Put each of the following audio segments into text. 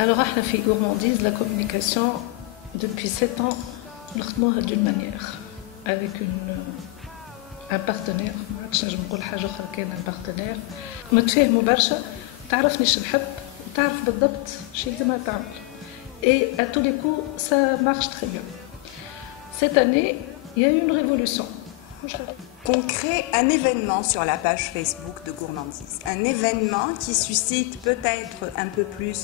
Alors, احنا في Gourmandise, la communication, depuis 7 ans, nous d'une manière, avec un partenaire. Je ne نقول حاجة أخرى كان un partenaire. متفاهموا برشا، تعرفني شو نحب، تعرف بالضبط شو لازم تعمل. Et à tous les coups, ça marche très bien. Cette année, il y a eu une révolution. Qu'on crée un événement sur la page Facebook de Gourmandise. Un événement qui suscite peut-être un peu plus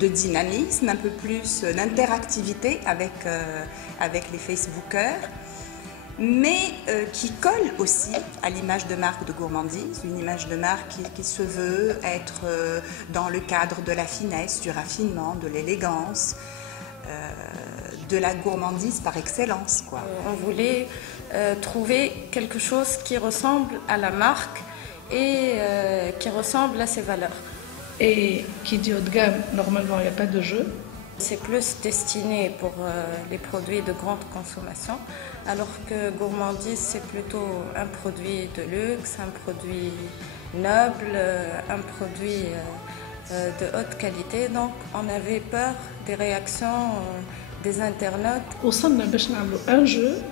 de dynamisme, un peu plus d'interactivité avec les Facebookers, mais qui colle aussi à l'image de marque de Gourmandise, une image de marque qui se veut être dans le cadre de la finesse, du raffinement, de l'élégance, de la gourmandise par excellence, quoi. On voulait trouver quelque chose qui ressemble à la marque et qui ressemble à ses valeurs. Et qui dit haut de gamme, normalement il n'y a pas de jeu. C'est plus destiné pour les produits de grande consommation, alors que Gourmandise c'est plutôt un produit de luxe, un produit noble, un produit de haute qualité. Donc on avait peur des réactions des internautes. وصلنا باش نعملوا un jeu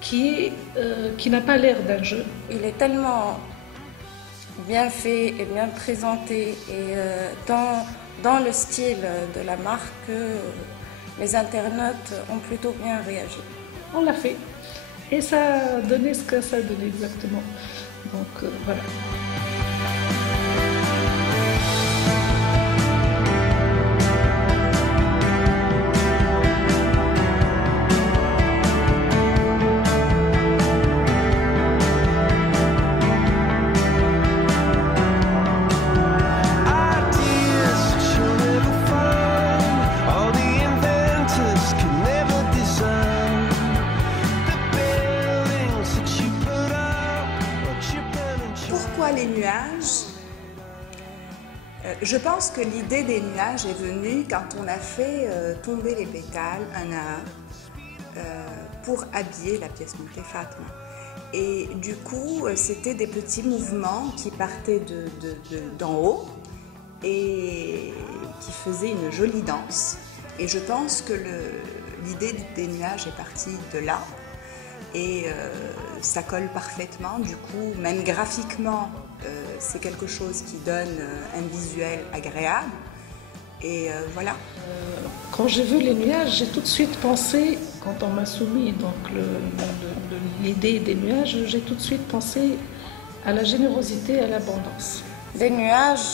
qui n'a pas l'air d'un jeu. Il est tellement bien fait et bien présenté et dans le style de la marque que les internautes ont plutôt bien réagi. On l'a fait et ça a donné ce que ça a donné exactement. Donc voilà. Pourquoi les nuages? Je pense que l'idée des nuages est venue quand on a fait tomber les pétales un à un pour habiller la pièce montée Fatma. Et du coup, c'était des petits mouvements qui partaient d'en haut et qui faisaient une jolie danse. Et je pense que l'idée des nuages est partie de là. Et ça colle parfaitement, du coup, même graphiquement, c'est quelque chose qui donne un visuel agréable. Et voilà. Quand j'ai vu les nuages, j'ai tout de suite pensé, quand on m'a soumis donc l'idée des nuages, j'ai tout de suite pensé à la générosité et à l'abondance. Les nuages,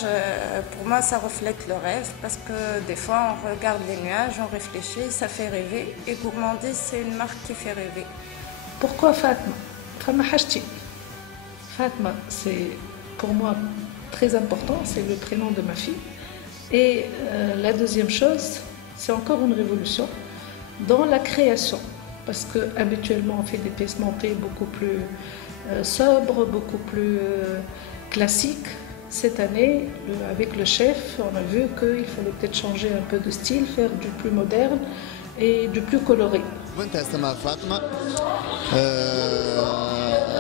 pour moi, ça reflète le rêve parce que des fois, on regarde les nuages, on réfléchit, ça fait rêver. Et Gourmandise, c'est une marque qui fait rêver. Pourquoi Fatma? Fatma, c'est pour moi très important, c'est le prénom de ma fille. Et la deuxième chose, c'est encore une révolution dans la création. Parce que habituellement on fait des pièces montées beaucoup plus sobres, beaucoup plus classiques. Cette année, avec le chef, on a vu qu'il fallait peut-être changer un peu de style, faire du plus moderne et du plus coloré. بنتها اسمها فاطمة.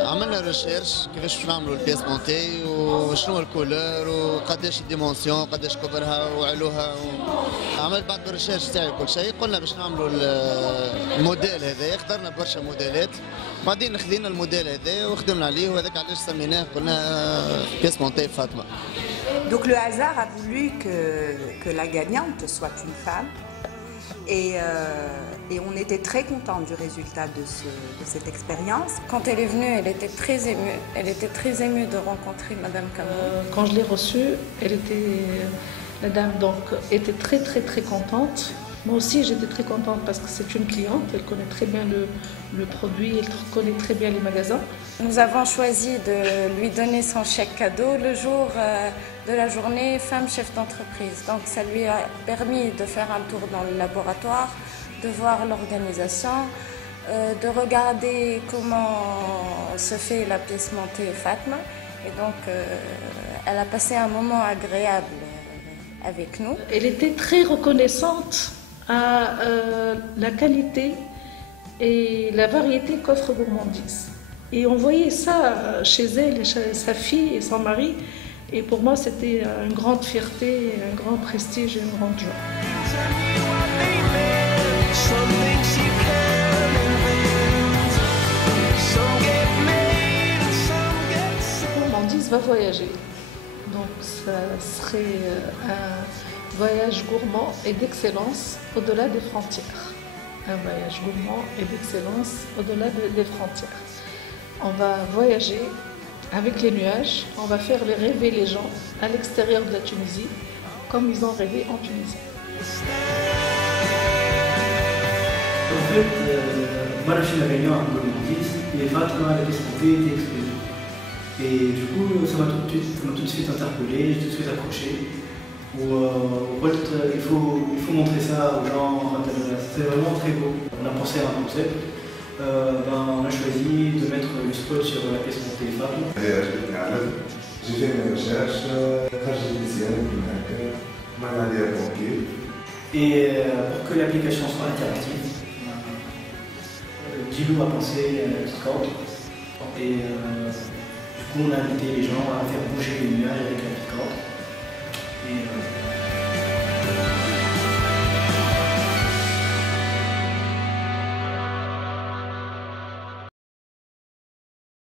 عملنا ريشيرش كيفاش باش نعملوا البياس مونتي وشنو الكولور وقداش الديمونسيون قداش كبرها وعلوها عملت بعد الريشيرش تاعي كل شيء. قلنا باش نعملوا الموديل هذا، اخترنا برشا موديلات، بعدين خذينا الموديل هذا وخدمنا عليه وهذاك علاش سميناه قلنا بياس مونتي فاطمة. Donc le hasard a voulu que la gagnante soit une femme. Et on était très contents du résultat de cette expérience. Quand elle est venue, elle était très émue. Elle était très émue de rencontrer Madame Cameron. Quand je l'ai reçue, la dame donc, était très très très contente. Moi aussi j'étais très contente parce que c'est une cliente, elle connaît très bien le produit, elle connaît très bien les magasins. Nous avons choisi de lui donner son chèque cadeau le jour de la journée femme chef d'entreprise. Donc ça lui a permis de faire un tour dans le laboratoire, de voir l'organisation, de regarder comment se fait la pièce montée Fatma. Et donc elle a passé un moment agréable avec nous. Elle était très reconnaissante à la qualité et la variété qu'offre Gourmandise. Et on voyait ça chez elle, chez sa fille et son mari. Et pour moi, c'était une grande fierté, un grand prestige et une grande joie. Gourmandise va voyager. Donc ça serait un voyage gourmand et d'excellence au-delà des frontières. Un voyage gourmand et d'excellence au-delà des frontières. On va voyager avec les nuages, on va faire rêver les gens à l'extérieur de la Tunisie, comme ils ont rêvé en Tunisie. En fait, moi je suis la réunion à Gourmandise et Fatma a exposé des expositions. Et du coup, ça m'a tout de suite interpellé, j'ai tout de suite accroché. Il faut montrer ça aux gens, c'est vraiment très beau. On a pensé à un concept. On a choisi de mettre le spot sur la pièce montée Fatma. J'ai fait mes recherches, et pour que l'application soit interactive, Djilou a pensé à la petite corde. Et du coup, on a invité les gens à faire bouger